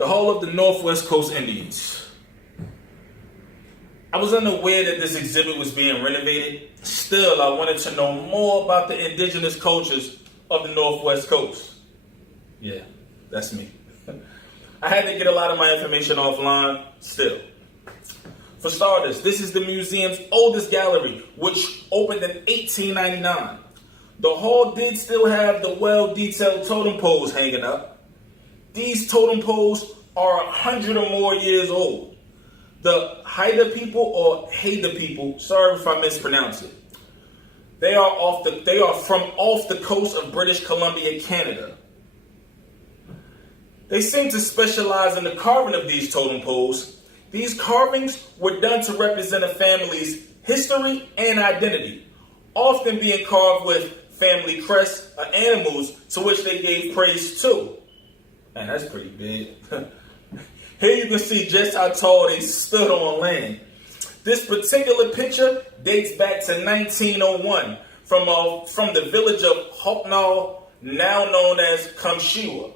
The whole of the Northwest Coast Indians. I was unaware that this exhibit was being renovated. Still, I wanted to know more about the indigenous cultures of the Northwest Coast. Yeah, that's me. I had to get a lot of my information offline, still. For starters, this is the museum's oldest gallery, which opened in 1899. The hall did still have the well-detailed totem poles hanging up. These totem poles are 100 or more years old. The Haida people, or Haida people, sorry if I mispronounce it, they are from off the coast of British Columbia, Canada. They seem to specialize in the carving of these totem poles. These carvings were done to represent a family's history and identity, often being carved with family crests or animals to which they gave praise to. Man, that's pretty big. Here you can see just how tall they stood on land. This particular picture dates back to 1901 from the village of Hocknall, now known as Kamshiwa.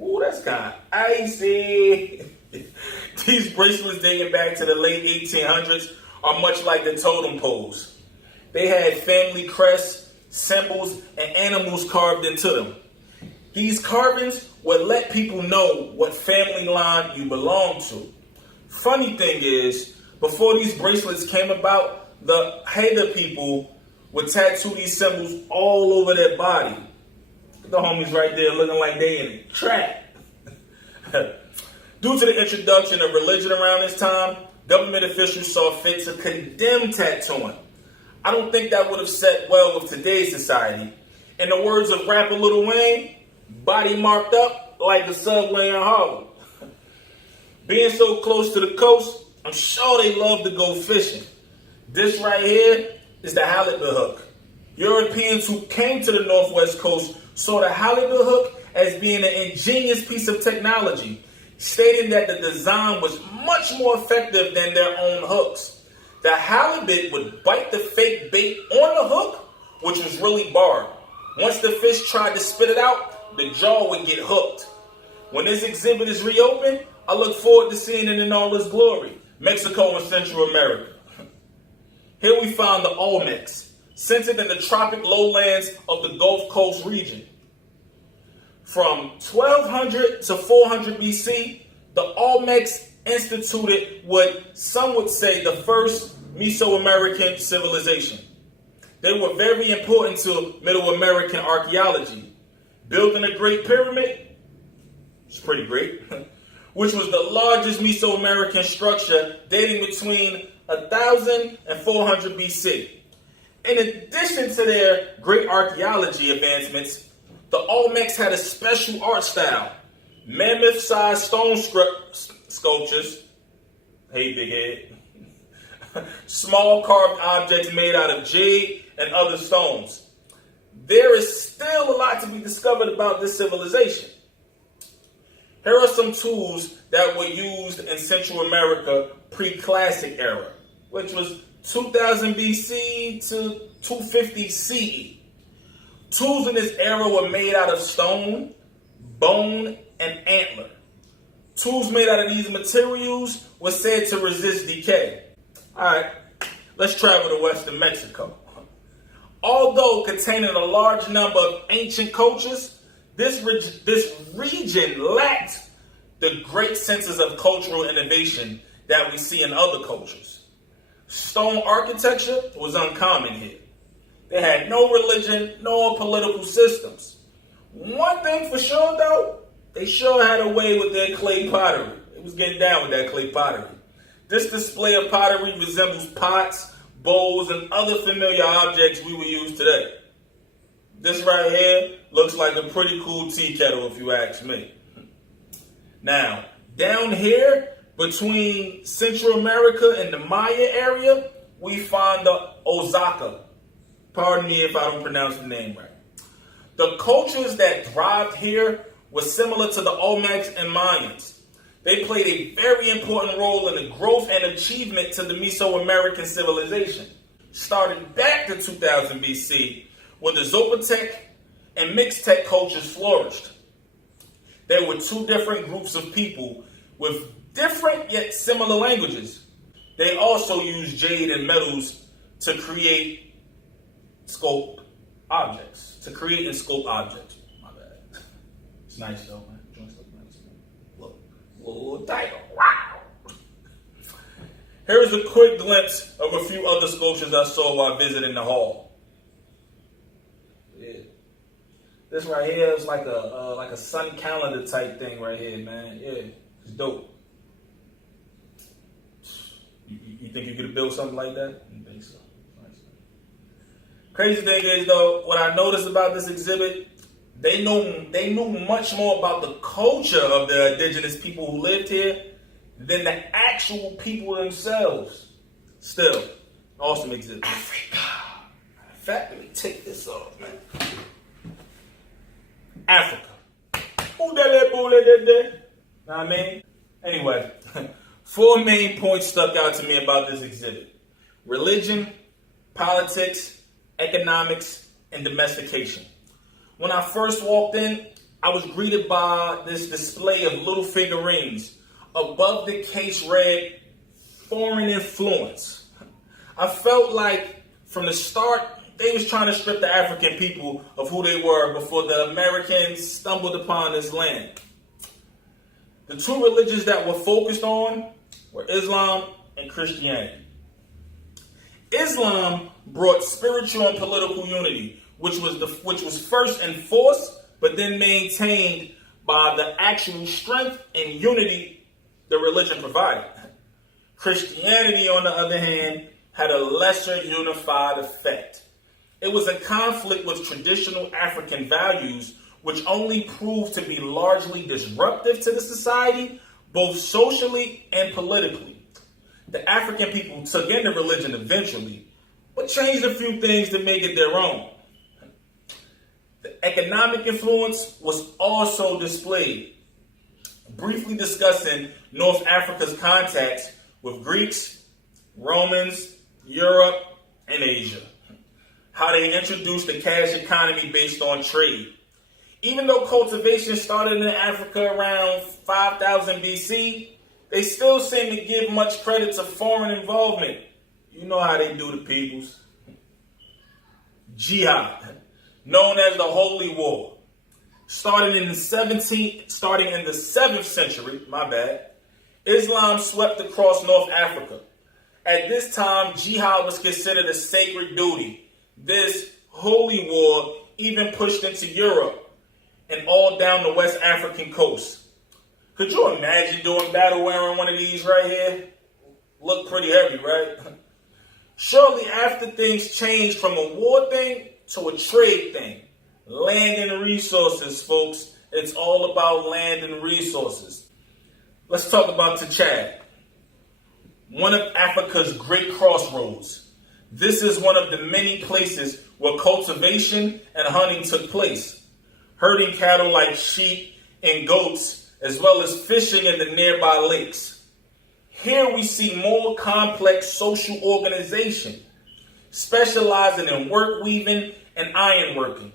Ooh, that's kind of icy. These bracelets dating back to the late 1800s are much like the totem poles. They had family crests, symbols, and animals carved into them. These carvings would let people know what family line you belong to. Funny thing is, before these bracelets came about, the Haida people would tattoo these symbols all over their body. The homies right there looking like they in a trap. Due to the introduction of religion around this time, government officials saw fit to condemn tattooing. I don't think that would have set well with today's society. In the words of rapper Lil Wayne, body marked up like the subway in Harlem. Being so close to the coast, I'm sure they love to go fishing. This right here is the halibut hook. Europeans who came to the Northwest Coast saw the halibut hook as being an ingenious piece of technology, stating that the design was much more effective than their own hooks. The halibut would bite the fake bait on the hook, which was really barbed. Once the fish tried to spit it out, the jaw would get hooked. When this exhibit is reopened, I look forward to seeing it in all its glory. Mexico and Central America. Here we find the Olmecs, centered in the tropic lowlands of the Gulf Coast region. From 1200 to 400 BC, the Olmecs instituted what some would say the first Mesoamerican civilization. They were very important to Middle American archaeology. Building a Great Pyramid, it's pretty great, which was the largest Mesoamerican structure dating between 1000 and 400 BC. In addition to their great archaeology advancements, the Olmecs had a special art style. Mammoth-sized stone sculptures, hey big head, small carved objects made out of jade and other stones. There is still a lot to be discovered about this civilization. Here are some tools that were used in Central America pre-Classic era, which was 2000 BC to 250 CE. Tools in this era were made out of stone, bone, and antler. Tools made out of these materials were said to resist decay. Alright, let's travel to Western Mexico. Although containing a large number of ancient cultures, this region lacked the great senses of cultural innovation that we see in other cultures. Stone architecture was uncommon here. They had no religion, no political systems. One thing for sure though, they sure had a way with their clay pottery. It was getting down with that clay pottery. This display of pottery resembles pots, bowls, and other familiar objects we would use today. This right here looks like a pretty cool tea kettle if you ask me. Now, down here between Central America and the Maya area, we find the Oaxaca. Pardon me if I don't pronounce the name right. The cultures that thrived here were similar to the Olmecs and Mayans. They played a very important role in the growth and achievement to the Mesoamerican civilization. Starting back to 2000 BC, when the Zapotec and Mixtec cultures flourished. There were two different groups of people with different yet similar languages. They also used jade and metals to create sculpt objects. My bad. It's nice though, man. Joints look nice, man. Look, little title. Wow. Here's a quick glimpse of a few other sculptures I saw while visiting the hall. Yeah. This right here is like a sun calendar type thing right here, man. Yeah, it's dope. You think you could build something like that? I think so. Nice. Crazy thing is though, what I noticed about this exhibit, they knew much more about the culture of the indigenous people who lived here than the actual people themselves. Still, awesome exhibit. Africa. In fact, let me take this off, man. Africa. Who that bullet there? Know what I mean? Anyway, 4 main points stuck out to me about this exhibit: religion, politics, economics, and domestication. When I first walked in, I was greeted by this display of little figurines. Above the case read, "Foreign Influence." I felt like from the start, they was trying to strip the African people of who they were before the Americans stumbled upon this land. The two religions that were focused on were Islam and Christianity. Islam brought spiritual and political unity, which was first enforced, but then maintained by the actual strength and unity the religion provided. Christianity, on the other hand, had a lesser unified effect. It was a conflict with traditional African values, which only proved to be largely disruptive to the society, both socially and politically. The African people took in the religion eventually, but changed a few things to make it their own. The economic influence was also displayed, briefly discussing North Africa's contacts with Greeks, Romans, Europe, and Asia. How they introduced the cash economy based on trade. Even though cultivation started in Africa around 5000 BC, they still seem to give much credit to foreign involvement. You know how they do the peoples. Jihad, known as the Holy War. Starting in the 7th century, Islam swept across North Africa. At this time, jihad was considered a sacred duty. This holy war even pushed into Europe and all down the West African coast. Could you imagine doing battle wearing one of these right here? Look pretty heavy, right? Shortly after, things changed from a war thing to a trade thing. Land and resources, folks. It's all about land and resources. Let's talk about Chad, one of Africa's great crossroads. This is one of the many places where cultivation and hunting took place. Herding cattle like sheep and goats, as well as fishing in the nearby lakes. Here we see more complex social organization, specializing in work weaving and ironworking.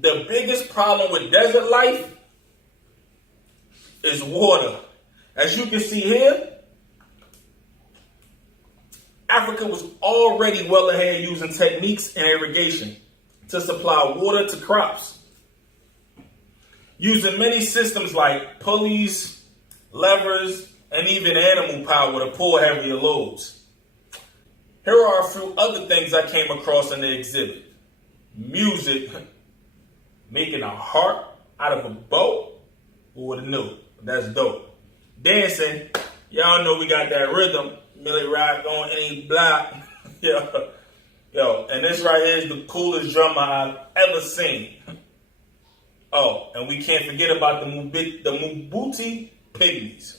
The biggest problem with desert life is water. As you can see here, Africa was already well ahead using techniques in irrigation to supply water to crops. Using many systems like pulleys, levers, and even animal power to pull heavier loads. Here are a few other things I came across in the exhibit. Music. Making a harp out of a bow? Who would have knew? That's dope. Dancing. Y'all know we got that rhythm. Millie Rock on any block. Yo, and this right here is the coolest drummer I've ever seen. Oh, and we can't forget about the Mbuti Pygmies.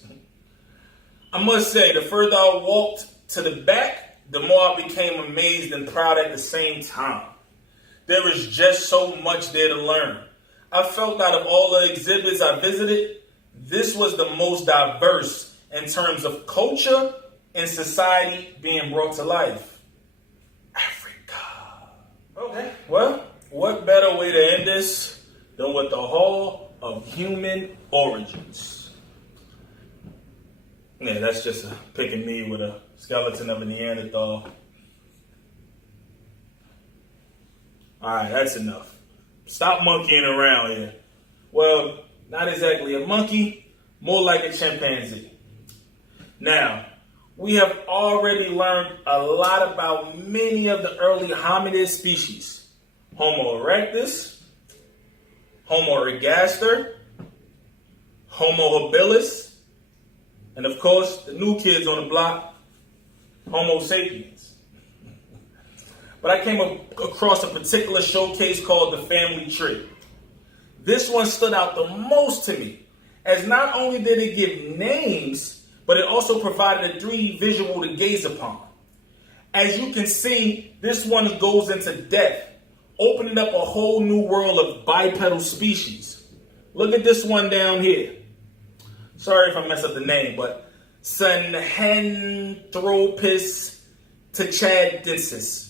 I must say, the further I walked to the back, the more I became amazed and proud at the same time. There is just so much there to learn. I felt out of all the exhibits I visited, this was the most diverse in terms of culture and society being brought to life. Africa. Okay, well, what better way to end this than with the Hall of human origins. Yeah, that's just a picking me with a skeleton of a Neanderthal. Alright, that's enough. Stop monkeying around here. Well, not exactly a monkey, more like a chimpanzee. Now, we have already learned a lot about many of the early hominid species. Homo erectus, Homo ergaster, Homo habilis, and of course, the new kids on the block, Homo sapiens. But I came across a particular showcase called the Family Tree. This one stood out the most to me, as not only did it give names, but it also provided a 3D visual to gaze upon. As you can see, this one goes into depth, opening up a whole new world of bipedal species. Look at this one down here. Sorry if I mess up the name, but Sahelanthropus tchadensis,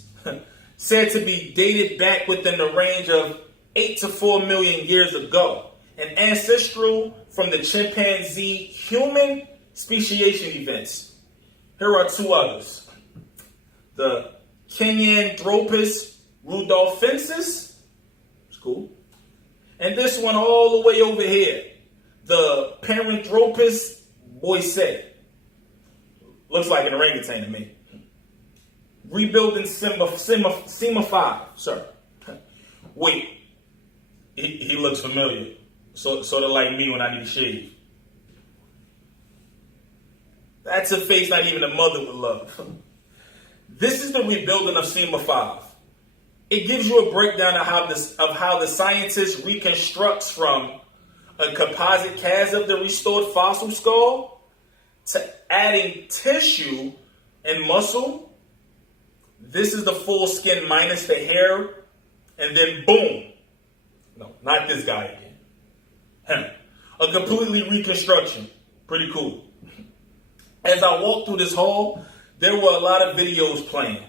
said to be dated back within the range of 8 to 4 million years ago, and ancestral from the chimpanzee-human speciation events. Here are two others. The Kenyanthropus rudolfensis, it's cool. And this one all the way over here, the Paranthropus boisei. Looks like an orangutan to me. Rebuilding Sema 5, sir. Wait, he looks familiar. Sort of like me when I need a shave. That's a face not even a mother would love. This is the rebuilding of Sema 5. It gives you a breakdown of how the scientist reconstructs from a composite cast of the restored fossil skull to adding tissue and muscle. This is the full skin minus the hair, and then boom. No, not this guy again. Him. A completely reconstruction. Pretty cool. As I walked through this hall, there were a lot of videos playing,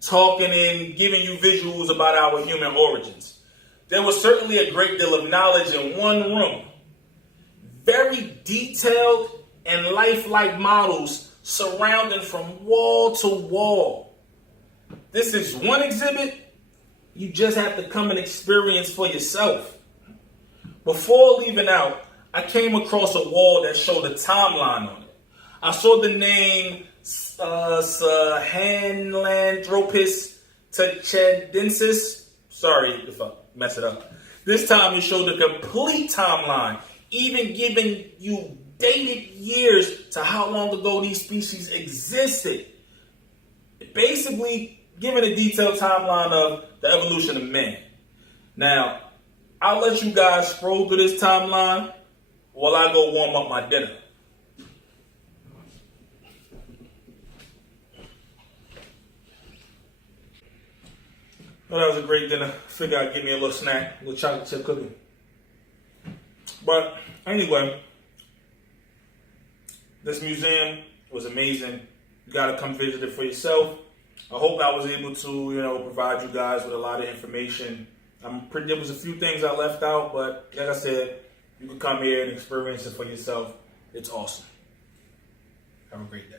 talking and giving you visuals about our human origins. There was certainly a great deal of knowledge in one room. Very detailed and lifelike models surrounding from wall to wall. This is one exhibit you just have to come and experience for yourself. Before leaving out, I came across a wall that showed a timeline on it. I saw the name Sahelanthropus tchadensis. Sorry if I mess it up. This time it showed a complete timeline, even giving you dated years to how long ago these species existed. Basically, giving a detailed timeline of the evolution of man. Now, I'll let you guys scroll through this timeline while I go warm up my dinner. Well, that was a great dinner. Figure I'd give me a little snack, a little chocolate chip cookie. But anyway, this museum was amazing. You gotta come visit it for yourself. I hope I was able to, provide you guys with a lot of information. There was a few things I left out, but like I said, you can come here and experience it for yourself. It's awesome. Have a great day.